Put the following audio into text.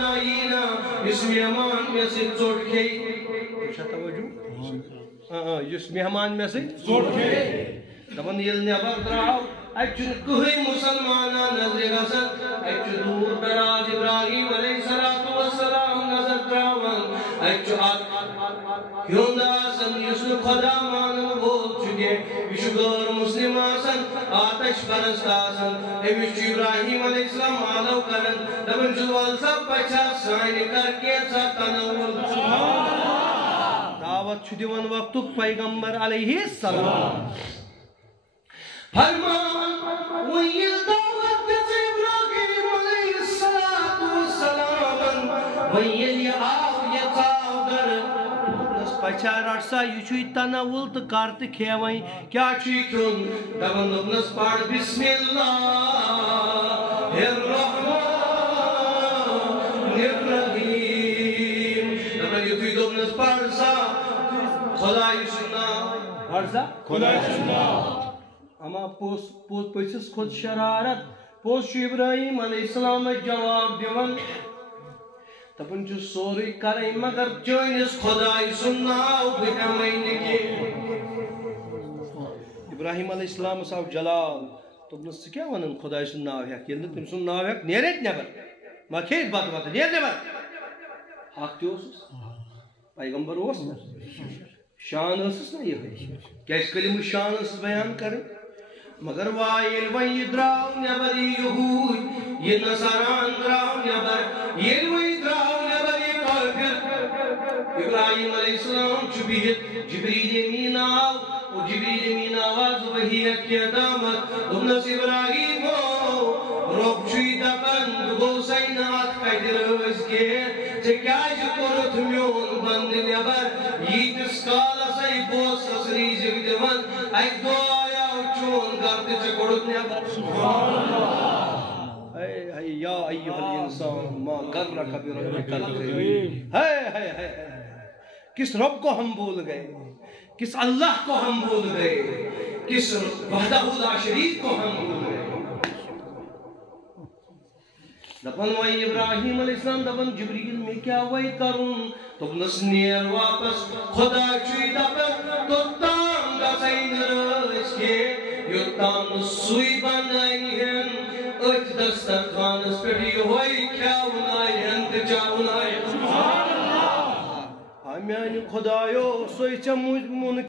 مہمان آئی نا اس مہمان میں سے ژوٚٹ کھیٚیہِ یُس مہمان مےٚ سۭتۍ ژوٚٹ کھیٚیہِ دپان ییٚلہِ نٮ۪بر درٛاو اَتہِ چھُنہٕ کٕہٕنۍ مُسلمانا نظرِ گژھان اَتہِ چھُ دوٗر دراز ابراہیم علیہ الصلوۃ والسلام نظر تراوان اَتہِ چھُ اکھ ہیوٚنٛد آسان یُس نہٕ خۄدا مانن وول چھُ کینٛہہ یہِ چھُ غٲر مُسلِم آسان آتش پرست آسان أمِس چھُ ابراہیم علیہ السلام آلو کران دپان چھُس وَل سا پَژھا سانہِ کر کینٛژھا تنوُل دعوت چھُ دِوان وقتُک پیغمبر علیہ السلام فرمان وۄنۍ ییٚلہِ دعوت دِژ ابراہیم علیہ الصلوۃ والسلام وۄنۍ ییٚلہِ یہِ آو یہِ ژاو گرٕ دوٚپنَس پَژھا رٹ سا یہِ چھُے تنوُل تہٕ کر تہٕ کھے وۄنۍ کیٛاہ چھُے کھیوٚن دپان دوٚپنَس پَر بسم اللہ الرحمن الرحیم دپان یُتھُے دوٚپنَس پَر سا خۄدایہِ سُنٛد ناو پَر سا خۄدایہِ سُنٛد ناو اما پوٚز پٔژھِس کھوٚت شرارت پوٚز چھُ ابراہیم علیہ السلامس جواب دِوان دپان چھُ سورُے کرٕنۍ مگر چٲنِس خۄدایہِ سُنٛد ناو بہٕ ہٮ۪مَے نہٕ کینٛہہ ابراہیم علیہ السلامس آو جلال دوٚپنَس ژٕ کیٛاہ وَنان خۄدایہِ سُنٛد ناو ہٮ۪کھ ییٚلہِ نہٕ تٔمۍ سُنٛد ناو ہٮ۪کھ نیرِ ییٚتہِ نٮ۪بر ما کھیٚیہِ بتہٕ وتہٕ نیر نٮ۪بر حق تہِ اوسُس پیغمبر اوس نا شان ٲسٕس نا یِہٕے کیٛازِ کلمہٕ شان ٲسٕس بیان کرٕنۍ مگر وا ییٚلہِ وۄنۍ یہِ درٛاو نٮ۪بر یہِ یہوٗدۍ یہِ نصاران درٛاو نٮ۪بر ییٚلہِ وۄنۍ درٛاو نٮ۪بر یہِ کٲفِر ابراہیم علیہ السلام چھُ بِہِتھ جبریٖل امیٖن آو اور جبریٖل امیٖن آواز وحیت کینٛہہ تامتھ دوٚپنَس ابراہیٖمو رۄب چھُے دپان بہٕ گوٚسَے نہٕ اَتھ کَتہِ رٲزۍ کینٛہہ ژےٚ کیٛازِ کوٚرُتھ میون بنٛدٕ نٮ۪بر ییٖتِس کالسَے بہٕ اوسُس ریٖزِق دِوان اَکہِ دۄہ آیاو چون گرٕ تہٕ ژےٚ کوٚڑُتھ نٮ۪بر یا ایُّہَ الانسان ما غرک بربک الکریم کس رب کو ہم بھول گئے کس اللہ کو ہم بھول گئے کس وحدہ لا شریک کو ہم بھول گئے دپان وۄنۍ ابراہیم علیہ السلام دپان جبریٖل مےٚ کیٛاہ وۄنۍ کرُن دوٚپنَس نیر واپس خۄدا چھُے دپان توٚتام گژھَے نہٕ رٲزۍ کینٛہہ یوٚتام نہٕ سُے بنٲیہن أتھۍ دسترخوانس پٮ۪ٹھ یِہوٚے کھیاونٲیہن تہٕ چاونٲیہن میانہِ خۄدایو سُے ژےٚ مُنہٕ